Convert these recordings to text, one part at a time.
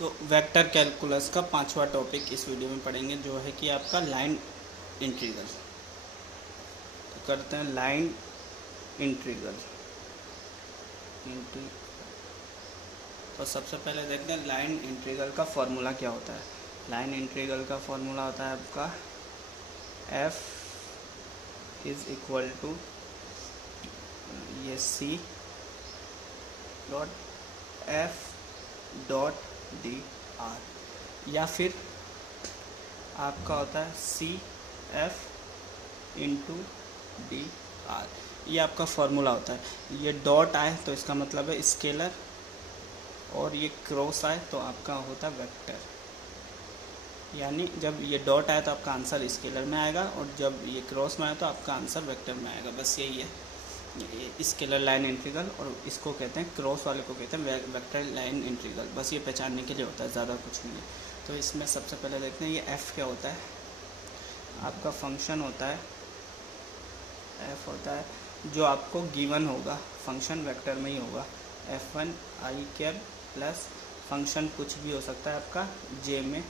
तो vector calculus का 5वां टॉपिक इस वीडियो में पढ़ेंगे, जो है कि आपका लाइन इंटीग्रल। तो करते हैं लाइन इंटीग्रल। तो सबसे पहले देखते हैं लाइन इंटीग्रल का फॉर्मूला क्या होता है। लाइन इंटीग्रल का फॉर्मूला होता है आपका f इज इक्वल टू ये c dot f dot D R, या फिर आपका होता है C F into D R. ये आपका फॉर्मूला होता है। ये डॉट आए तो इसका मतलब है स्केलर, और ये क्रॉस आए तो आपका होता है वेक्टर। यानी जब ये डॉट आए तो आपका आंसर स्केलर में आएगा, और जब ये क्रॉस में आए तो आपका आंसर वेक्टर में आएगा। बस यही है स्केलर लाइन इंटीग्रल, और इसको कहते हैं क्रॉस वाले को कहते हैं वेक्टर लाइन इंटीग्रल। बस ये पहचानने के लिए होता है, ज़्यादा कुछ नहीं है। तो इसमें सबसे पहले देखते हैं ये f क्या होता है। आपका फंक्शन होता है, f होता है जो आपको गिवन होगा, फंक्शन वेक्टर में ही होगा। f1 आई कैप प्लस फंक्शन कुछ भी हो सकता है आपका j में,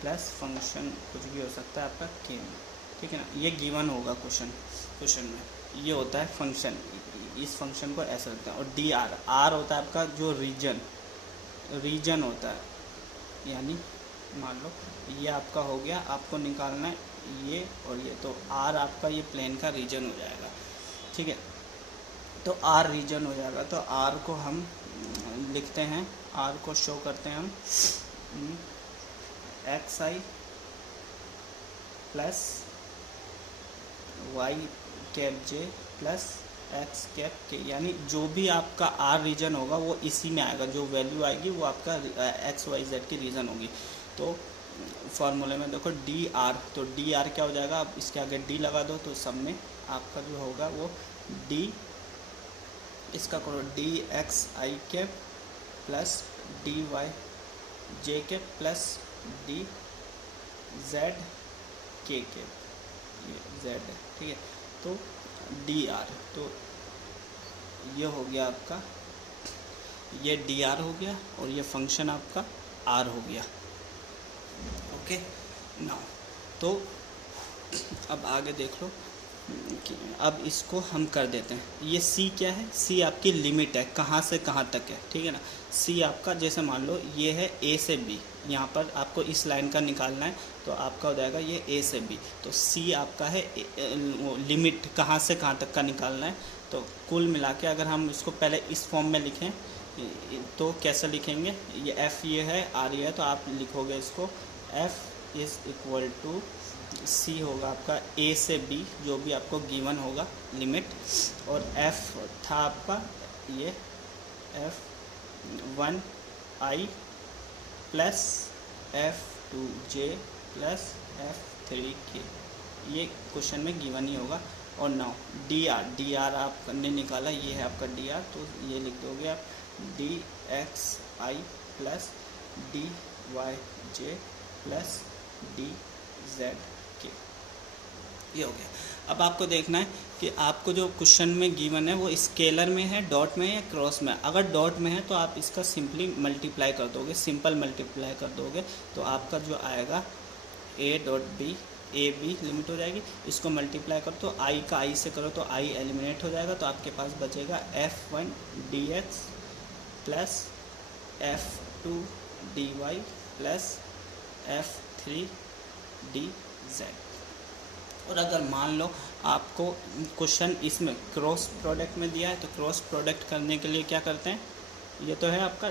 प्लस फंक्शन कुछ भी हो सकता है आपका k में, ठीक है ना। ये गिवन होगा क्वेश्चन में। ये होता है फंक्शन, इस फंक्शन को ऐसे रखते हैं। और डी आर, आर होता है आपका जो रीजन होता है। यानी मान लो ये आपका हो गया, आपको निकालना है ये और ये, तो आर आपका ये प्लेन का रीजन हो जाएगा, ठीक है। तो आर रीजन हो जाएगा, तो आर को हम लिखते हैं, आर को शो करते हैं हम एक्स आई प्लस वाई कैप जे प्लस एक्स कैप के। यानी जो भी आपका आर रीजन होगा वो इसी में आएगा, जो वैल्यू आएगी वो आपका एक्स वाई जेड की रीजन होगी। तो फॉर्मूले में देखो डी आर, तो डी आर क्या हो जाएगा, आप इसके आगे डी लगा दो तो सब में आपका जो होगा वो डी, इसका करो डी एक्स आई कैप प्लस डी वाई जे कैप प्लस डी जेड के कैप, ये जेड है, ठीक है। तो डी आर, तो ये हो गया आपका, ये डी आर हो गया, और ये फंक्शन आपका आर हो गया। ओके ना, तो अब आगे देख लो कि अब इसको हम कर देते हैं। ये सी क्या है, सी आपकी लिमिट है, कहाँ से कहाँ तक है, ठीक है ना। सी आपका जैसे मान लो ये है ए से बी, यहाँ पर आपको इस लाइन का निकालना है, तो आपका हो जाएगा ये ए से बी। तो सी आपका है लिमिट, कहाँ से कहाँ तक का निकालना है। तो कुल मिला के अगर हम इसको पहले इस फॉर्म में लिखें तो कैसे लिखेंगे, ये एफ़ ये है, आर ये है, तो आप लिखोगे इसको एफ़ इज़ इक्वल टू सी होगा आपका ए से बी, जो भी आपको गिवन होगा लिमिट, और एफ़ था आपका ये F1 आई प्लस F2 जे प्लस F3 के। ये क्वेश्चन में गिवन ही होगा। और नाउ डी आर आपने निकाला, ये है आपका डी आर, तो ये लिख दोगे आप डी एक्स आई प्लस डी वाई जे प्लस डी जेड के। ये हो गया। अब आपको देखना है कि आपको जो क्वेश्चन में गिवन है वो स्केलर में है, डॉट में है या क्रॉस में है। अगर डॉट में है तो आप इसका सिंपली मल्टीप्लाई कर दोगे, सिंपल मल्टीप्लाई कर दोगे, तो आपका जो आएगा A dot B, A B limit हो जाएगी, इसको मल्टीप्लाई करो तो आई का आई से करो तो आई एलिमिनेट हो जाएगा, तो आपके पास बचेगा F1 D X plus F2 D Y plus F3 D Z. और अगर मान लो आपको क्वेश्चन इसमें क्रॉस प्रोडक्ट में दिया है, तो क्रॉस प्रोडक्ट करने के लिए क्या करते हैं, ये तो है आपका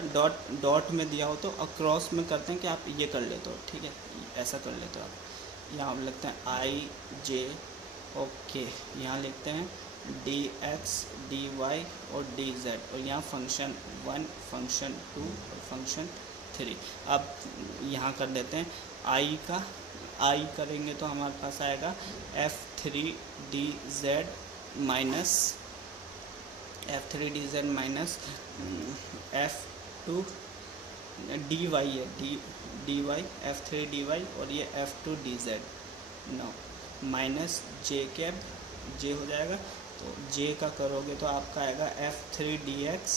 डॉट में दिया हो तो, और क्रॉस में करते हैं कि आप ये कर लेते हो, ठीक है, ऐसा कर लेते हो आप। यहाँ आप लिखते हैं आई जे ओके, यहाँ लिखते हैं डी एक्स डी वाई और डी जेड, और यहाँ फंक्शन 1 फंक्शन 2 और फंक्शन 3। अब यहाँ कर देते हैं आई का, आई करेंगे तो हमारे पास आएगा F3 D Z minus F2 D Y है, D Y F3 D Y, और ये F2 D Z no minus J cap, J हो जाएगा, तो जे का करोगे तो आपका आएगा F3 D x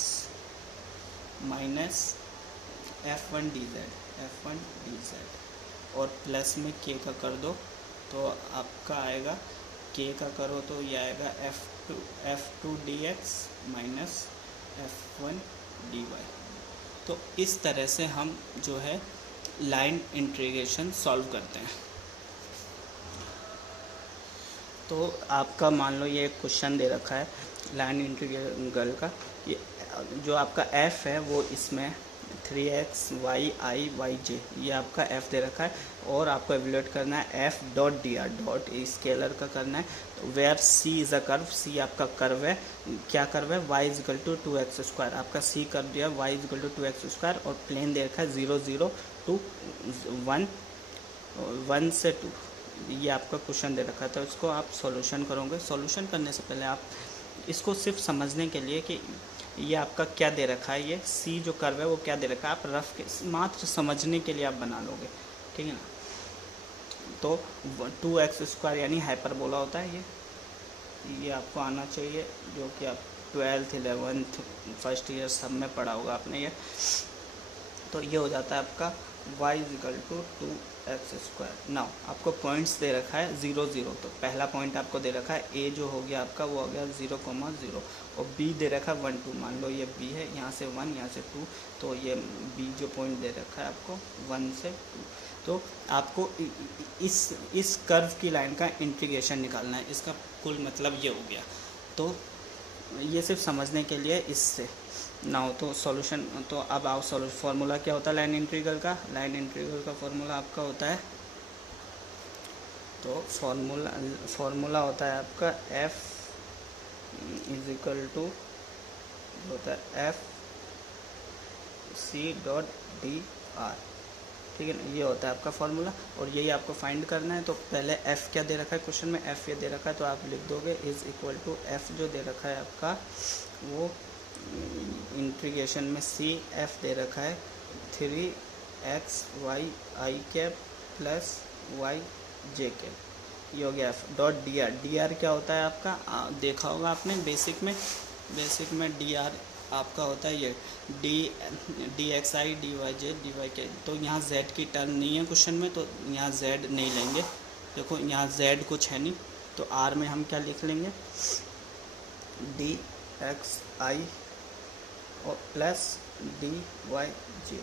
minus f1 dz और प्लस में k का कर दो तो आपका आएगा k का करो तो ये आएगा f2 dx minus f1 dy। तो इस तरह से हम जो है लाइन इंटीग्रेशन सॉल्व करते हैं। तो आपका मान लो ये क्वेश्चन दे रखा है लाइन इंटीग्रल का, ये जो आपका f है वो इसमें 3x y i y j ये आपका f दे रखा है और आपको एवेल्यूएट करना है f dot D R dot scalar का करना है। तो where c is a curve, c आपका कर्व है, क्या कर्व है y is equal to 2x square, आपका c कर्व दिया y is equal to 2x square और प्लेन दे रखा है 0 0 टू 1 से 2, ये आपका क्वेश्चन दे रखा था। इसको आप सॉल्यूशन करोगे। सॉल्यूशन करने से पहले आप इसको सिर्फ समझने के लिए कि ये आपका क्या दे रखा है, ये सी जो कर्व है वो क्या दे रखा है, आप रफ के मात्र समझने के लिए आप बना लोगे, ठीक है ना। तो 2x स्क्वायर यानी हाइपरबोला होता है, ये आपको आना चाहिए, जो कि आप 12th 11th फर्स्ट ईयर सब में पढ़ा होगा आपने ये। तो ये हो जाता है आपका y is equal to 2x square. Now आपको पॉइंट्स दे रखा है 0 0, तो पहला पॉइंट आपको दे रखा है a जो हो गया आपका वो हो गया 0,0 और b दे रखा है 1 2, मान लो ये b है, यहाँ से 1 यहाँ से 2, तो ये b जो पॉइंट दे रखा है आपको 1 से 2। तो आपको इस कर्व की लाइन का इंटीग्रेशन निकालना है, इसका कुल मतलब ये हो गया। तो ये सिर्फ समझने के लिए इससे ना हो। तो सॉल्यूशन, तो अब आओ सॉल्यूशन, फार्मूला क्या होता है लाइन इंटीग्रल का, लाइन इंटीग्रल का फार्मूला आपका होता है, तो फार्मूला होता है आपका f इज इक्वल टू होता है f c dot D are, ठीक है ना, ये होता है आपका फार्मूला और यही आपको फाइंड करना है। तो पहले f क्या दे रखा है क्वेश्चन में, f ये दे रखा है तो आप लिख दोगे इज इक्वल टू f जो दे रखा है आपका वो इंटीग्रेशन में c f दे रखा है 3x y i cap plus y j cap, ये हो गया f dot D are. D R क्या होता है आपका, देखा होगा आपने बेसिक में डी आर आपका होता है ये D X I D Y J D Y के। तो यहाँ z की टर्म नहीं है क्वेश्चन में, तो यहाँ z नहीं लेंगे, देखो यहाँ z कुछ है नहीं, तो r में हम क्या लिख लेंगे डी एक्स आई और प्लस डी वाई जे,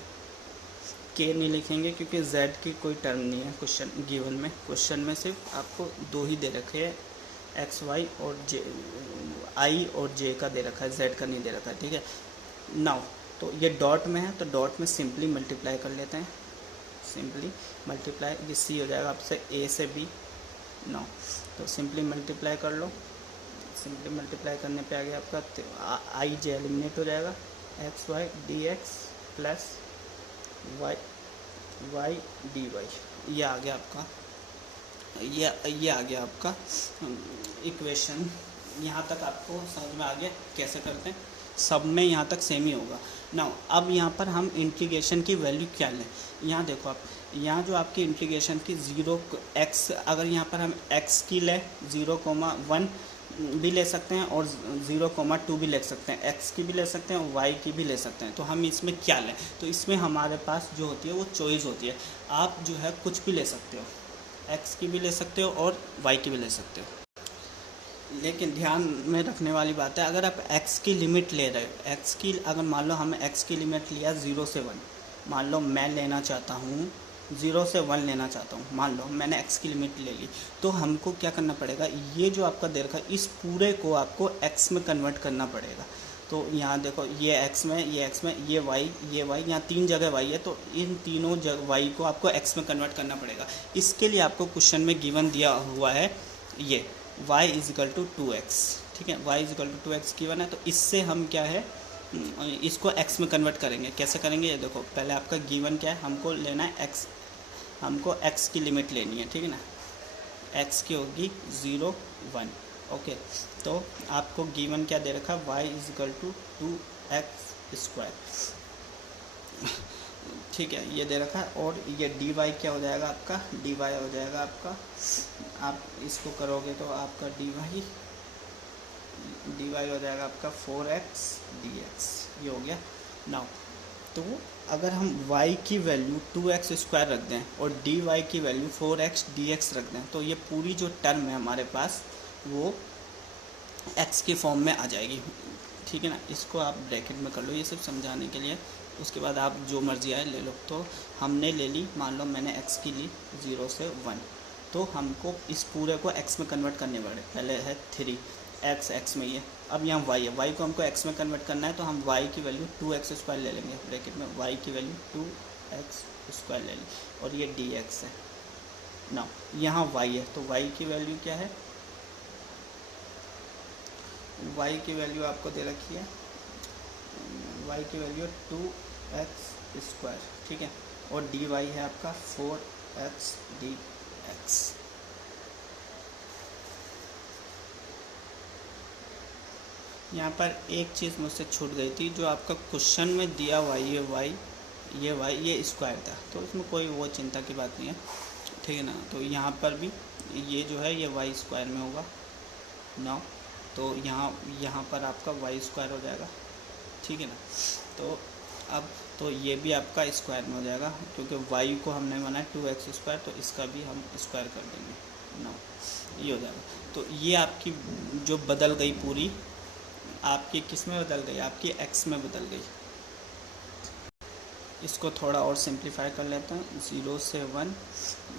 के नहीं लिखेंगे क्योंकि z की कोई टर्म नहीं है क्वेश्चन गिवन में। क्वेश्चन में सिर्फ आपको दो ही दे रखे हैं, एक्स वाई और जे, आई और जे का दे रखा है, z का नहीं दे रखा है, ठीक है। नाउ तो ये डॉट में है तो डॉट में सिंपली मल्टीप्लाई कर लेते हैं, सिंपली मल्टीप्लाई, ये सी हो जाएगा आपसे a से b। नाउ तो सिंपली मल्टीप्लाई कर लो, सिंपली मल्टीप्लाई करने पे आ गया आपका आई जे एलिमिनेट हो जाएगा, X Y D X plus Y D Y, ये आ गया आपका, ये आ गया आपका इक्वेशन। यहाँ तक आपको समझ में आ गया कैसे करते हैं, सब में यहाँ तक सेम ही होगा। नाउ अब यहाँ पर हम इंटीग्रेशन की वैल्यू क्या लें, यहाँ देखो आप, यहाँ जो आपकी इंटीग्रेशन की 0x, अगर यहाँ पर हम x की लें 0,1 भी ले सकते हैं और 0,2 भी ले सकते हैं, x की भी ले सकते हैं और y की भी ले सकते हैं। तो हम इसमें क्या लें, तो इसमें हमारे पास जो होती है वो चॉइस होती है, आप जो है कुछ भी ले सकते हो, x की भी ले सकते हो और y की भी ले सकते हो। लेकिन ध्यान में रखने वाली बात है, अगर आप x की लिमिट ले रहे हो, x की अगर मान लो हमें x की लिमिट लिया 0 से 1, मान लो मैं लेना चाहता हूँ 0 से 1 लेना चाहता हूँ, मान लो मैंने x की लिमिट ले ली, तो हमको क्या करना पड़ेगा, ये जो आपका दे रखा है इस पूरे को आपको x में कन्वर्ट करना पड़ेगा। तो यहाँ देखो ये x में, ये x में, ये y, यहाँ 3 जगह y है, तो इन तीनों y को आपको x में कन्वर्ट करना पड़ेगा। इसके लिए आपको क्वेश्चन में गिवन दिया हुआ है ये y is equal to 2x, ठीक है, y is equal to 2x given है। तो इससे हम क्या है इसको x में कन्वर्ट करेंगे, कैसे करेंगे ये देखो, पहले आपका गिवन क्या है, हमको लेना है x, हमको x की लिमिट लेनी है, ठीक है ना, x की होगी 0 1, ओके। तो आपको गिवन क्या दे रखा है, y is equal to 2x square, ठीक है, ये दे रखा है। और ये dy क्या हो जाएगा आपका, dy हो जाएगा आपका, आप इसको करोगे तो आपका dy हो जाएगा आपका 4x dx, ये हो गया। नाउ तो अगर हम y की वैल्यू 2x² रख दें और dy की वैल्यू 4x dx रख दें तो ये पूरी जो टर्म है हमारे पास वो x के फॉर्म में आ जाएगी, ठीक है ना। इसको आप ब्रैकेट में कर लो, ये सिर्फ समझाने के लिए, उसके बाद आप जो मर्जी आए ले लो। तो हमने ले ली, मान लो मैंने x की ली 0 से 1, तो हमको इस पूरे को x में कन्वर्ट करने पड़े। पहले है 3x, x में ये, अब यहाँ y है, y को हमको x में कन्वर्ट करना है तो हम y की वैल्यू 2x² ले लेंगे, ब्रैकेट में y की वैल्यू 2x² ले ली, और ये dx है ना। यहाँ y है तो y की वैल्यू क्या है, y की वैल्यू आपको दे रखी है, y की वैल्यू 2x², ठीक है, और dy है आपका 4x dx। यहाँ पर एक चीज़ मुझसे छूट गई थी, जो आपका क्वेश्चन में दिया हुआ ये स्क्वायर था, तो इसमें कोई वो चिंता की बात नहीं है, ठीक है ना। तो यहाँ पर भी ये जो है ये y² में होगा ना, तो यहाँ पर आपका y² हो जाएगा, ठीक है ना। तो अब तो ये भी आपका स्क्वायर में हो जाएगा, क्योंकि y को हमने बनाया 2x², तो इसका भी हम स्क्वायर कर देंगे ना, ये हो जाएगा। तो ये आपकी जो बदल गई पूरी, आपकी किस में बदल गई, आपकी x में बदल गई। इसको थोड़ा और सिंप्लीफाई कर लेते हैं, 0 से 1,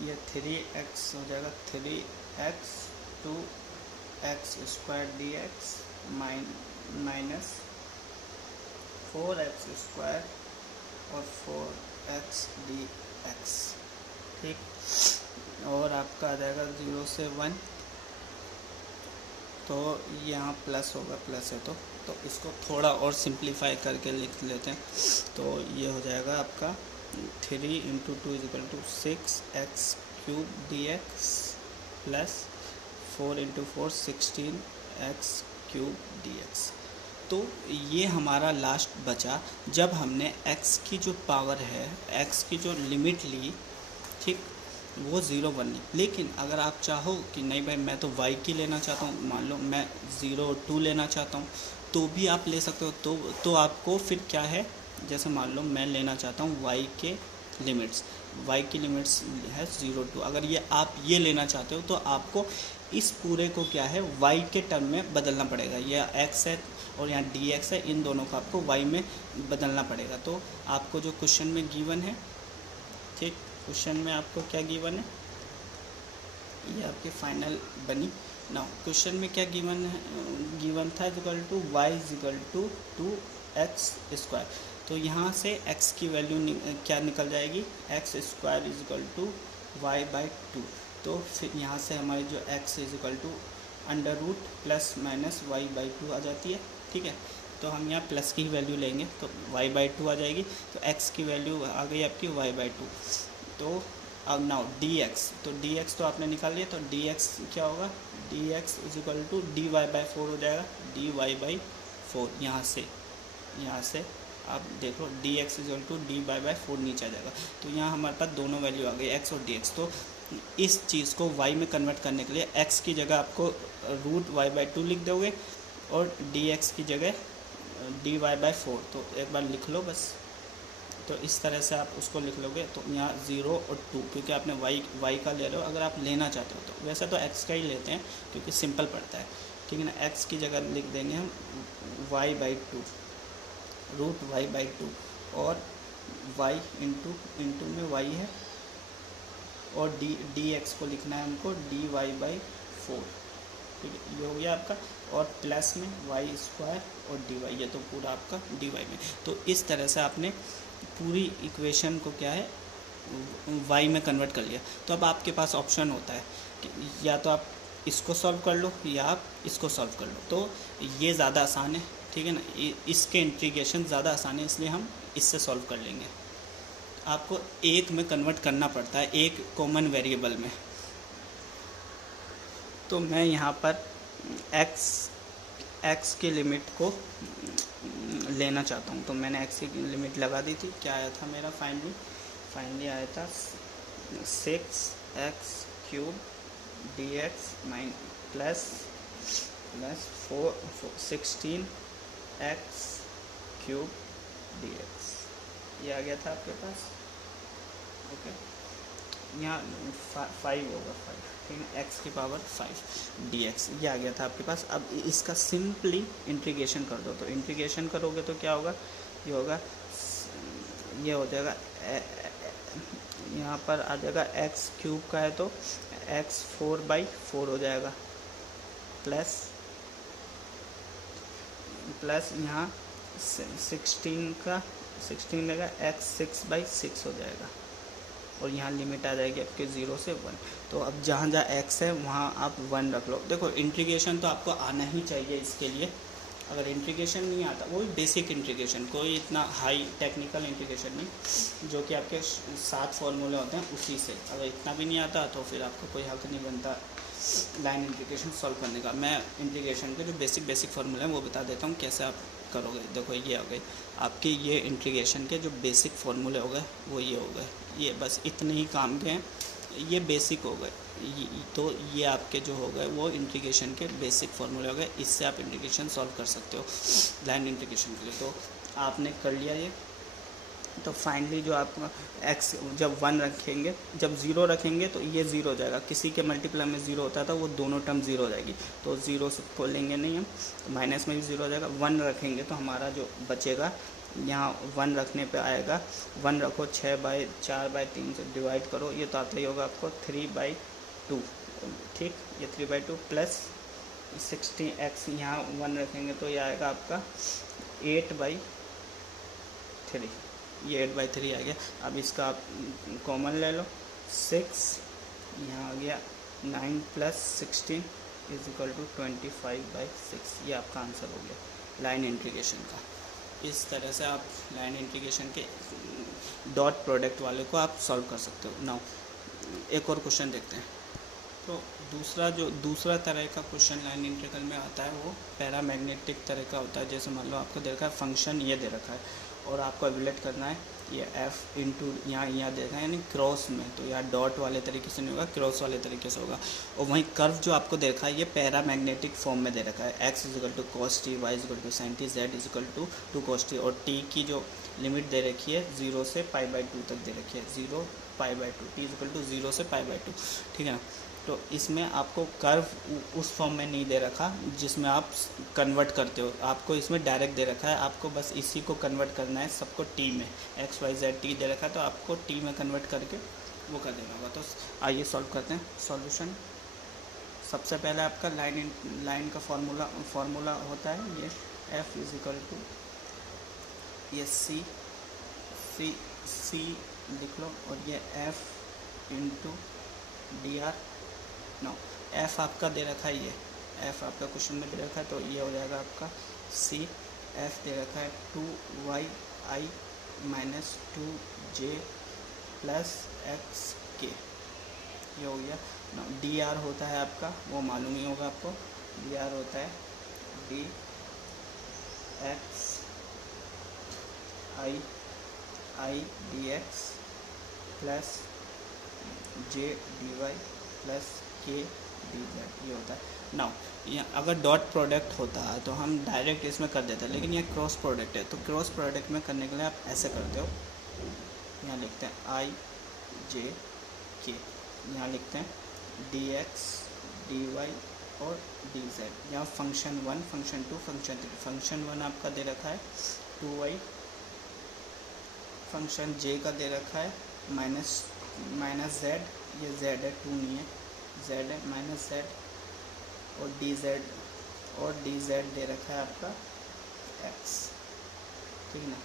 ये 3x हो जाएगा, 3x 2x² dx minus 4x² और 4x dx, ठीक। और आपका आ जाएगा 0 से 1, तो यहाँ प्लस होगा, प्लस है तो इसको थोड़ा और सिंप्लीफाई करके लिख लेते हैं। तो ये हो जाएगा आपका 3 × 2 = 6x³ dx plus 4 × 4 16x³ dx। तो ये हमारा लास्ट बचा, जब हमने x की जो पावर है, x की जो लिमिट ली, ठीक, वो 0 बननी। लेकिन अगर आप चाहो कि नहीं भाई मैं तो y की लेना चाहता हूँ, मान लो मैं 0 और 2 लेना चाहता हूँ, तो भी आप ले सकते हो। तो आपको फिर क्या है, जैसे मान लो मैं लेना चाहता हूँ y के लिमिट्स, y की लिमिट्स है 0 2, अगर ये आप ये लेना चाहते हो तो आपको इस पूरे को क्या है y के टर्म में बदलना पड़ेगा। ये x है और यहाँ dx है, इन दोनों को आपको y में बदलना पड़ेगा। तो आपको जो क्वेश्चन में गिवन है, ठीक, क्वेश्चन में आपको क्या गिवन है, ये आपकी फाइनल बनी ना। क्वेश्चन में क्या गिवन था, इक्वल टू y = 2x²। तो यहाँ से x की वैल्यू क्या निकल जाएगी, x² = y/2। तो फिर यहाँ से हमारी जो x = √+ -y/2 आ जाती है, ठीक है। तो हम यहाँ प्लस की वैल्यू लेंगे तो y/2 आ जाएगी, तो x की वैल्यू आ गई आपकी y/2। तो अब नाउ dx, तो dx तो आपने निकाल लिया, तो dx क्या होगा, dx = dy/4 हो जाएगा, dy/4। यहाँ से आप देखो dx = dy/4 नीचे आ जाएगा। तो यहाँ हमारे पास दोनों वैल्यू आ गई, x और dx। तो इस चीज़ को y में कन्वर्ट करने के लिए x की जगह आपको √y/2 लिख दोगे और dx की जगह dy/4। तो एक बार लिख लो बस, तो इस तरह से आप उसको लिख लोगे। तो यहाँ 0 और 2, क्योंकि आपने y का ले रहे हो, अगर आप लेना चाहते हो तो वैसे तो x का ही लेते हैं क्योंकि सिंपल पड़ता है, ठीक है ना। x की जगह लिख देंगे हम y/2, √y/2, और y इंटू में y है, और dx को लिखना है हमको dy/4, ठीक है, ये हो गया आपका। और प्लस में y² और dy, ये तो पूरा आपका dy में। तो इस तरह से आपने पूरी इक्वेशन को क्या है y में कन्वर्ट कर लिया। तो अब आपके पास ऑप्शन होता है कि या तो आप इसको सॉल्व कर लो या आप इसको सॉल्व कर लो। तो ये ज़्यादा आसान है, ठीक है ना, इसके इंटीग्रेशन ज़्यादा आसान है, इसलिए हम इससे सॉल्व कर लेंगे। आपको एक में कन्वर्ट करना पड़ता है, एक कॉमन वेरिएबल में। तो मैं यहाँ पर x की लिमिट को लेना चाहता हूँ, तो मैंने x की लिमिट लगा दी थी। क्या आया था मेरा फाइनली आया था 6x³ dx plus 16x³ dx। ये आ गया था आपके पास, ओके। यहाँ 5 होगा, 5, ठीक है, एक्स की पावर 5 dx ये आ गया था आपके पास। अब इसका सिंपली इंटीग्रेशन कर दो, तो इंटीग्रेशन करोगे तो क्या होगा, ये होगा, ये हो जाएगा, यहाँ पर आ जाएगा एक्स क्यूब का है तो एक्स 4/4 हो जाएगा, प्लस यहाँ 16 का 16 रहेगा, एक्स 6/6 हो जाएगा, और यहाँ लिमिट आ जाएगी आपके 0 से 1। तो अब जहाँ जहाँ x है वहाँ आप 1 रख लो। देखो इंटीग्रेशन तो आपको आना ही चाहिए इसके लिए, अगर इंटीग्रेशन नहीं आता, वो बेसिक इंटीग्रेशन, कोई इतना हाई टेक्निकल इंटीग्रेशन नहीं, जो कि आपके 7 फॉर्मूले होते हैं उसी से, अगर इतना भी नहीं आता तो फिर आपको कोई हक नहीं बनता लाइन इंटीग्रेशन सॉल्व करने का। मैं इंटीग्रेशन के जो बेसिक फार्मूले हैं वो बता देता हूँ कैसे आप करोगे। देखो ये हो गए आपके, ये इंटीग्रेशन के जो बेसिक फार्मूले हो गए वो ये हो गए, ये बस इतने ही काम के हैं, ये बेसिक हो गए। तो ये आपके जो हो गए वो इंटीग्रेशन के बेसिक फार्मूले हो गए, इससे आप इंटीग्रेशन सॉल्व कर सकते हो लाइन इंटीग्रेशन के लिए। तो आपने कर लिया ये, तो फाइनली जो आप x जब 1 रखेंगे, जब 0 रखेंगे तो ये 0 हो जाएगा, किसी के मल्टीप्लाई में 0 होता था वो दोनों टर्म 0 हो जाएगी, तो 0 से खोलेंगे नहीं हम, तो माइनस में भी 0 हो जाएगा। 1 रखेंगे तो हमारा जो बचेगा, यहाँ 1 रखने पे आएगा, 1 रखो 6/4/3 से डिवाइड करो, ये तो आता ही होगा आपको 3/2, ठीक, ये 3/2 प्लस 16x, यहाँ 1 रखेंगे तो ये आएगा आपका 8/3, ये 8/3 आ गया। अब इसका आप कॉमन ले लो, 6 यहाँ आ गया, 9 + 16 = 25/6, ये आपका आंसर हो गया लाइन इंटीग्रेशन का। इस तरह से आप लाइन इंटीग्रेशन के डॉट प्रोडक्ट वाले को आप सॉल्व कर सकते हो। नाउ एक और क्वेश्चन देखते हैं। तो दूसरा तरह का क्वेश्चन लाइन इंटीग्रल में आता है वो पैरामैग्नेटिक तरह का होता है। जैसे मान लो आपको दे रखा है फंक्शन ये दे रखा है और आपको एवेलुएट करना है ये f इंटू यहाँ दे रखा है, यानी क्रॉस में, तो यहाँ डॉट वाले तरीके से नहीं होगा, क्रॉस वाले तरीके से होगा। और वहीं कर्व जो आपको दे रखा है ये पैरामैग्नेटिक फॉर्म में दे रखा है, x = cos t, y = sin t, z = 2 cos t, और t की जो लिमिट दे रखी है 0 से π/2 तक दे रखी है, 0 π/2, t = 0 से π/2, ठीक है ना। तो इसमें आपको कर्व उस फॉर्म में नहीं दे रखा जिसमें आप कन्वर्ट करते हो, आपको इसमें डायरेक्ट दे रखा है, आपको बस इसी को कन्वर्ट करना है सबको टी में, x y z t दे रखा है तो आपको टी में कन्वर्ट करके वो कर देना होगा। तो आइए सॉल्व करते हैं। सॉल्यूशन, सबसे पहले आपका लाइन का फार्मूला होता है ये f = ये c लिख लो, और ये f × dr। नो f आपका दे रखा है, ये f आपका क्वेश्चन में दे रखा है, तो ये हो जाएगा आपका c, f दे रखा है 2y i - 2j + xk, ये हो गया। नो dr होता है आपका, वो मालूम ही होगा आपको, dr होता है dx i dx + j dy + k dz, ये होता है। नाउ यहाँ अगर डॉट प्रोडक्ट होता है तो हम डायरेक्ट इसमें कर देते हैं, लेकिन ये क्रॉस प्रोडक्ट है, तो क्रॉस प्रोडक्ट में करने के लिए आप ऐसे करते हो, यहाँ लिखते हैं i j k, यहाँ लिखते हैं dx dy और dz, यहाँ फंक्शन 1, फंक्शन 2, फंक्शन 3। फंक्शन 1 आपका दे रखा है 2y, फंक्शन j का दे रखा है माइनस z, ये z है, 2 नहीं है, z है -z, और dz दे रखा है आपका x, ठीक है ना।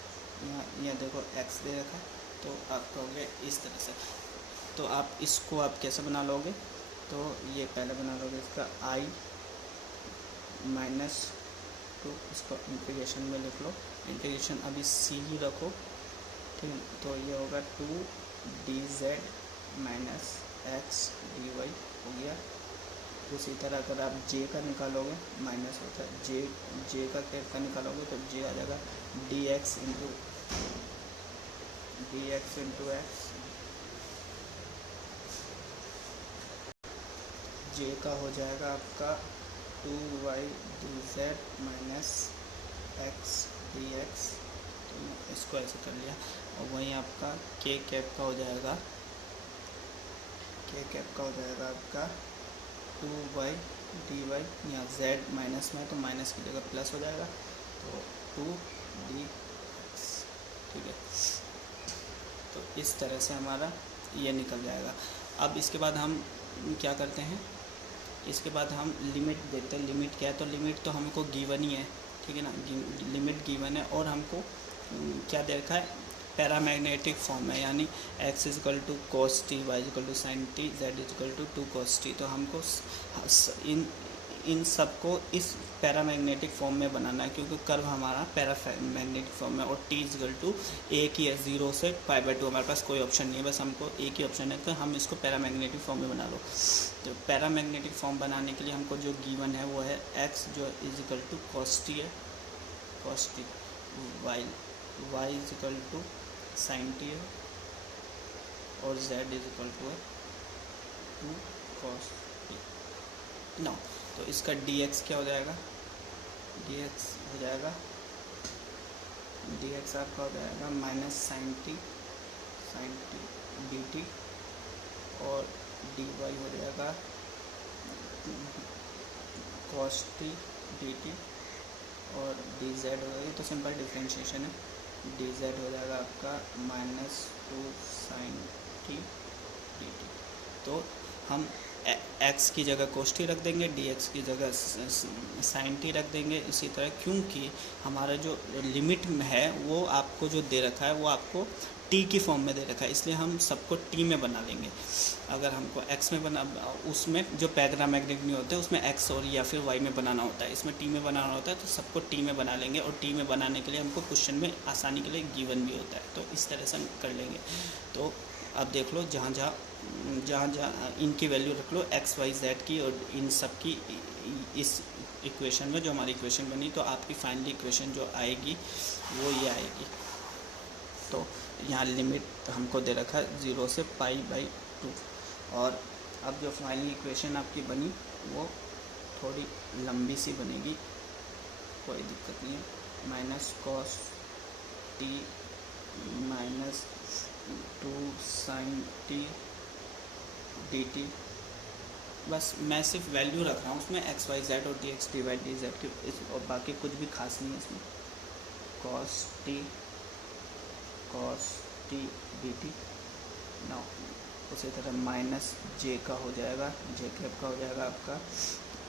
यहाँ देखो x दे रखा है, तो आप कहोगे इस तरह से। तो आप इसको आप कैसे बना लोगे, तो ये पहले बना लोगे इसका i - 2, इसको इंटीग्रेशन में लिख लो, इंटीग्रेशन अभी c ही रखो, ठीक है। तो ये होगा 2dz - x dy हो गया। उसी तरह अगर आप j का निकालोगे, माइनस होता है j का निकालोगे तो j आ जाएगा dx × x, j का हो जाएगा आपका 2y dz - x dx, तो इसको ऐसे कर लिया। और वहीं आपका के कैप का हो जाएगा, के कैप का हो जाएगा आपका 2y dy, यहाँ z माइनस में तो माइनस की जगह प्लस हो जाएगा, तो 2dx, ठीक है। तो इस तरह से हमारा ये निकल जाएगा। अब इसके बाद हम क्या करते हैं, इसके बाद हम लिमिट देखते हैं। लिमिट क्या है, तो लिमिट तो हमको गिवन ही है, ठीक है ना, लिमिट गिवन है। और हमको क्या दे रखा है, पैरामैग्नेटिक फॉर्म है, यानी x is equal to cos T, Y is equal to sine T, z is equal to 2 cos t। तो हमको इन सबको इस पैरामैग्नेटिक फॉर्म में बनाना है, क्योंकि कर्व हमारा पैरामैग्नेटिक फॉर्म में, और t इजकल टू एक ही है, 0 से π/2। हमारे पास कोई ऑप्शन नहीं है, बस हमको एक ही ऑप्शन है, तो हम इसको पैरामैग्नेटिक फॉर्म में बना लो। तो पैरामैग्नेटिक फॉर्म बनाने के लिए हमको जो गिवन है वो है x जो इजकल टू cos t है, cos t, y is equal to sine T है, और z इजकल टू है 2 cos t। नो, तो इसका dx क्या हो जाएगा, dx हो जाएगा, dx आपका हो जाएगा माइनस साइन टी dt, और dy हो जाएगा cos t dt, और dz हो जाएगा, तो सिंपल डिफरेंशिएशन है, dz हो जाएगा आपका -2 sin t dt। तो हम x की जगह cos t रख देंगे, dx की जगह sin t रख देंगे। इसी तरह, क्योंकि हमारा जो लिमिट है वो आपको जो दे रखा है वो आपको t की फॉर्म में दे रखा है, इसलिए हम सबको t में बना लेंगे। अगर हमको x में बना, उसमें जो पैरामैग्नेटिक नहीं होते उसमें x और या फिर y में बनाना होता है, इसमें t में बनाना होता है, तो सबको t में बना लेंगे। और t में बनाने के लिए हमको क्वेश्चन में आसानी के लिए गिवन भी होता है, तो इस तरह से हम कर लेंगे। तो अब देख लो, जहाँ जहाँ इनकी वैल्यू रख लो x y z की, और इन सब की इस इक्वेशन में जो हमारी इक्वेशन बनी, तो आपकी फाइनली इक्वेशन जो आएगी वो ये आएगी। तो यहाँ लिमिट हमको दे रखा है 0 से π/2, और अब जो फाइनल इक्वेशन आपकी बनी वो थोड़ी लंबी सी बनेगी, कोई दिक्कत नहीं है, minus cos T minus 2 sin t dt। बस मैं सिर्फ वैल्यू रख रहा हूँ उसमें x y z और dx dy dz की, और बाकी कुछ भी खास नहीं है इसमें। cos t dt ना, उसी तरह माइनस j का हो जाएगा, j कैप का हो जाएगा आपका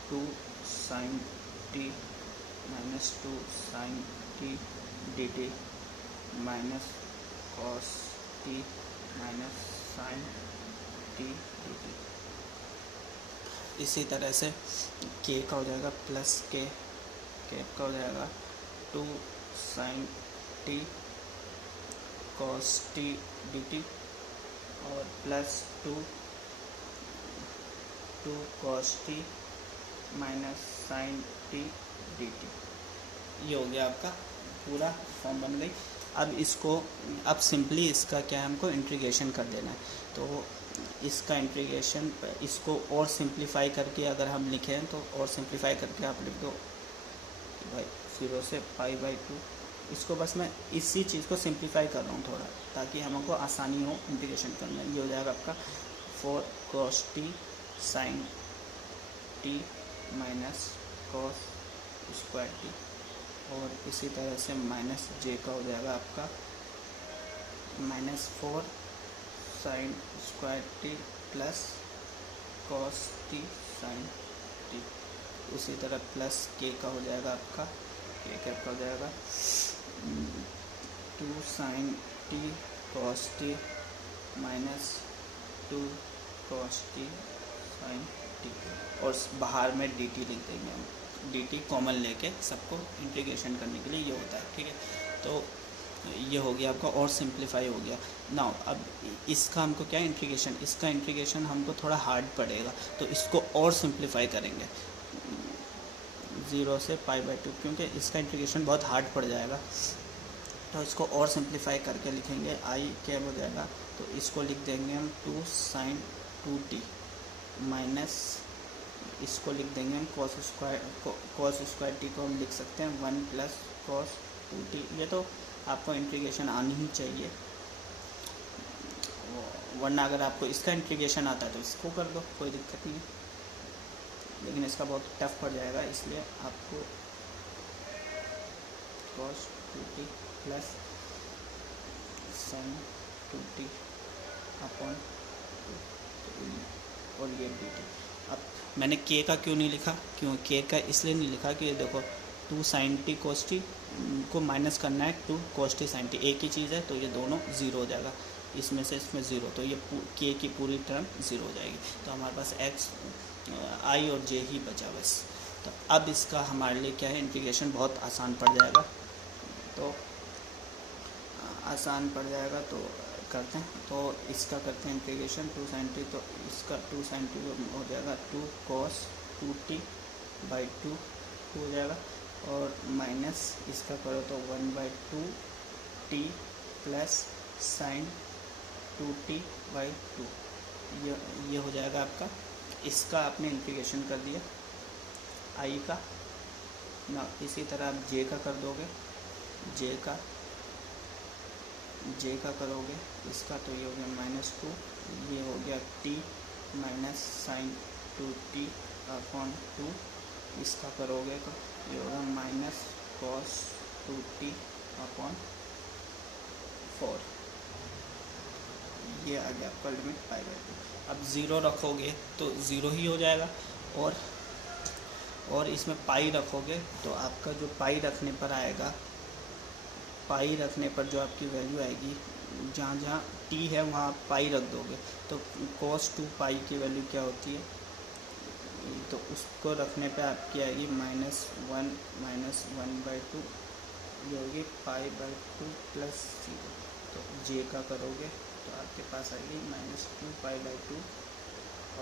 2 sin t minus 2 sin t dt minus cos t minus sin t dt। इसी तरह से k का हो जाएगा प्लस k कैप का हो जाएगा 2 sin t cos t dt, और plus 2 cos t minus sin t dt। ये हो गया आपका पूरा फॉर्म बन गई। अब इसको, अब सिंपली इसका क्या है, हमको इंटीग्रेशन कर देना है। तो इसका इंटीग्रेशन, इसको और सिंप्लीफाई करके अगर हम लिखें तो, और सिंप्लीफाई करके आप लिख दो भाई 0 से π/2। इसको बस मैं इसी चीज़ को सिंप्लीफाई कर रहा हूँ थोड़ा, ताकि हमको आसानी हो इंटीग्रेशन करने में। ये हो जाएगा आपका 4 cos t sin t minus cos square t, और इसी तरह से माइनस j का हो जाएगा आपका -4 sin square t plus cos t sin t। उसी तरह प्लस k का हो जाएगा आपका, k कैप का हो जाएगा 2 sin t cos t minus 2 cos t sin t, और बाहर में dt लिख देंगे हम, dt कॉमन लेके सबको इंटीग्रेशन करने के लिए ये होता है, ठीक है। तो ये हो गया आपका, और सिंप्लीफाई हो गया। नाउ अब इसका हमको क्या इंटीग्रेशन, इसका इंटीग्रेशन हमको थोड़ा हार्ड पड़ेगा, तो इसको और सिंप्लीफाई करेंगे 0 से π/2, क्योंकि इसका इंटीग्रेशन बहुत हार्ड पड़ जाएगा। तो इसको और सिंप्लीफाई करके लिखेंगे, आई क्या हो जाएगा, तो इसको लिख देंगे हम 2 sin 2t माइनस, इसको लिख देंगे हम cos स्क्वायर t को हम लिख सकते हैं 1 प्लस cos 2t। ये तो आपको इंटीग्रेशन आनी ही चाहिए, वरना अगर आपको इसका इंटीग्रेशन आता है तो इसको कर दो, कोई दिक्कत नहीं है, लेकिन इसका बहुत टफ पड़ जाएगा, इसलिए आपको cos 2t plus sin 2t upon और ये dt। अब मैंने k का क्यों नहीं लिखा, क्यों k का इसलिए नहीं लिखा कि ये देखो 2 sin t cos t को माइनस करना है 2 cos t sin t, एक ही चीज़ है, तो ये दोनों ज़ीरो हो जाएगा, इसमें से इसमें ज़ीरो, तो ये k की पूरी टर्म ज़ीरो हो जाएगी, तो हमारे पास x i और j ही बचा बस। तो अब इसका हमारे लिए क्या है, इंटीग्रेशन बहुत आसान पड़ जाएगा, तो आसान पड़ जाएगा, तो करते हैं, तो इसका करते हैं इंटीग्रेशन 2 sin t, तो इसका 2 sin t हो जाएगा 2 cos 2t बाई 2 हो जाएगा, और माइनस इसका करो तो 1/2 t plus sin 2t by 2, ये हो जाएगा आपका। इसका आपने इंटीग्रेशन कर दिया i का ना, इसी तरह आप j का कर दोगे, j का करोगे इसका, तो ये हो गया -2, ये हो गया t minus sign 2t upon 2, इसका करोगे तो ये होगा माइनस cos 2t अपॉन 4, ये आ गया आपका लिमिट π/2। अब ज़ीरो रखोगे तो ज़ीरो ही हो जाएगा, और इसमें पाई रखोगे तो आपका जो पाई रखने पर आएगा, पाई रखने पर जो आपकी वैल्यू आएगी, जहाँ जहाँ t है वहाँ आप पाई रख दोगे, तो cos 2 पाई की वैल्यू क्या होती है, तो उसको रखने पे आपकी आएगी -1 माइनस 1/2, ये होगी π/2 प्लस 0, तो j का करोगे तो आपके पास आएगी -2 π/2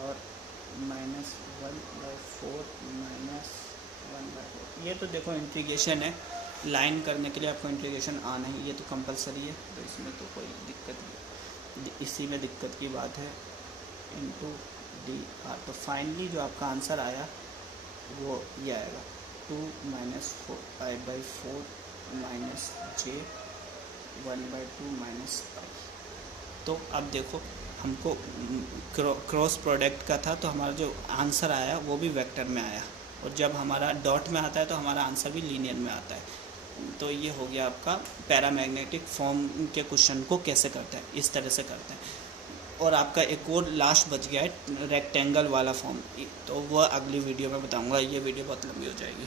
और -1/4 माइनस 1/4। ये तो देखो इंटीग्रेशन है, लाइन करने के लिए आपको इंटीग्रेशन आना ही, ये तो कंपलसरी है, तो इसमें तो कोई दिक्कत नहीं, इसी में दिक्कत की बात है, इंटू डी आर। तो फाइनली जो आपका आंसर आया वो ये आएगा 2 - 4π/4 माइनस j 1/2 माइनस पाई। तो अब देखो हमको क्रॉस प्रोडक्ट का था, तो हमारा जो आंसर आया वो भी वेक्टर में आया, और जब हमारा डॉट में आता है तो हमारा आंसर भी लीनियर में आता है। तो ये हो गया आपका पैरामैग्नेटिक फॉर्म के क्वेश्चन को कैसे करते हैं, इस तरह से करते हैं। और आपका एक और लास्ट बच गया है रेक्टेंगल वाला फॉर्म, तो वह अगली वीडियो में बताऊंगा, ये वीडियो बहुत लंबी हो जाएगी।